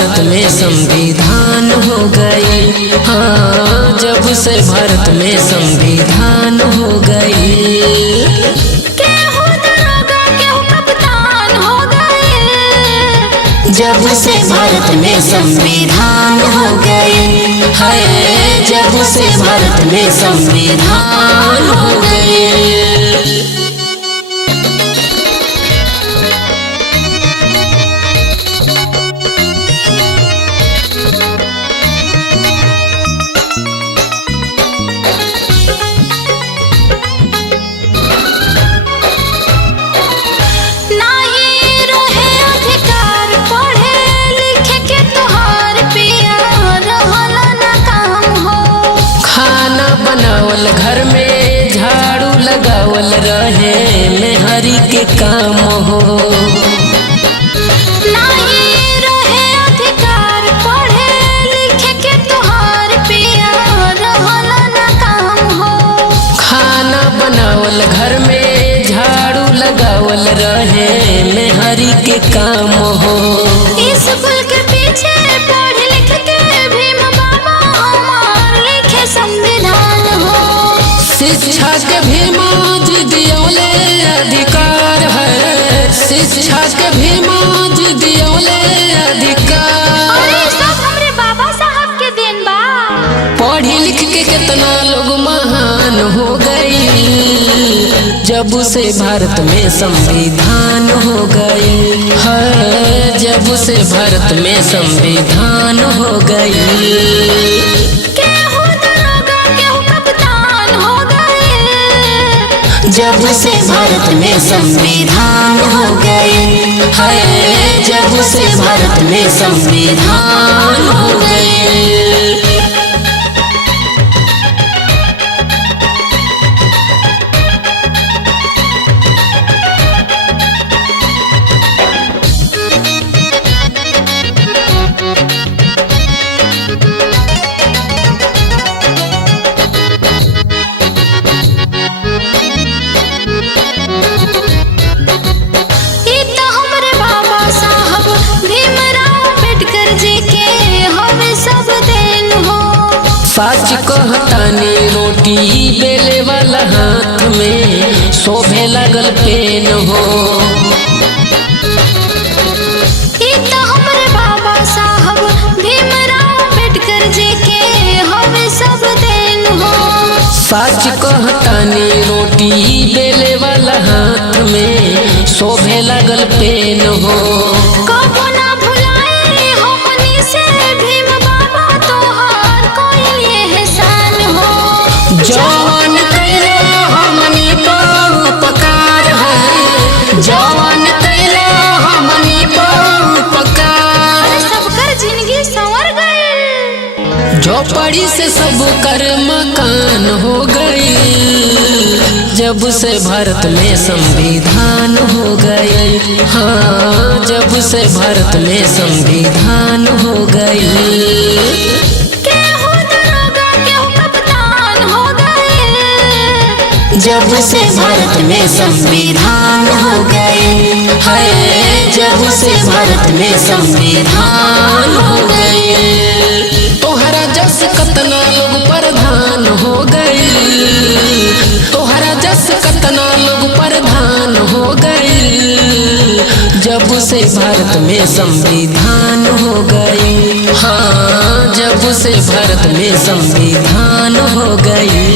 भारत में संविधान हो गई। हाँ, जब से भारत में संविधान हो गई। जब से भारत में संविधान हो गए, है जब से भारत में संविधान हो गए। बनावल घर में झाड़ू लगावल रहे मेहरी के काम हो। नहीं रहे अधिकार पढ़े लिखे के तोहार पिया रहल ना काम हो। खाना बनावल घर में झाड़ू लगावल रहे मेहरी के काम हो। स्कूल के पीछे पढ़ लिख के भीम बाबा हमार लिखे संविधान हो। शिक्षा के भीमा जी दियोले अधिकार है, शिक्षा के भीमा जी दियोले अधिकार। अरे सब हमरे बाबा साहब के देन बा। पढ़ी लिख के कितना लोग महान हो गई। जब से भारत में संविधान हो गई है, जब से भारत में संविधान हो गई। जब से भारत में संविधान हो गए, है जब से भारत में संविधान हो गए। सच कहतानी रोटी बेले वाला हाथ में शोभे लगल पेन हो। हमरे बाबा साहब भीमराव अम्बेडकर जी के हमें सब देन हो। सच कहतानी रोटी बेले वाला हाथ में शोभे लगल पेन हो। कबो ना भुलाए हमनी से भीम बाबा तोहार कोई एहसान हो। जवान कैले हमनी पर उपकार है, जवान कैले हमनी पर उपकार। सब कर जिंदगी संवर गई। झोपड़ी से सब कर मकान हो गई। जब से भारत में संविधान हो गई। हाँ, जब से भारत में संविधान हो गई। जब से भारत में संविधान हो गए, है जब से भारत में संविधान हो गए। तोहरा जस कतना लोग प्रधान हो गए, तोहरा जस कतना लोग प्रधान हो गए। जब से भारत में संविधान हो गए, हाँ जब से भारत में संविधान हो गए।